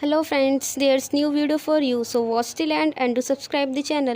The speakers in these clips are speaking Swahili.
Hello friends, there's new video for you, so watch till end and do subscribe the channel.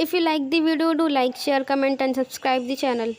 If you like the video, do like, share, comment and subscribe the channel.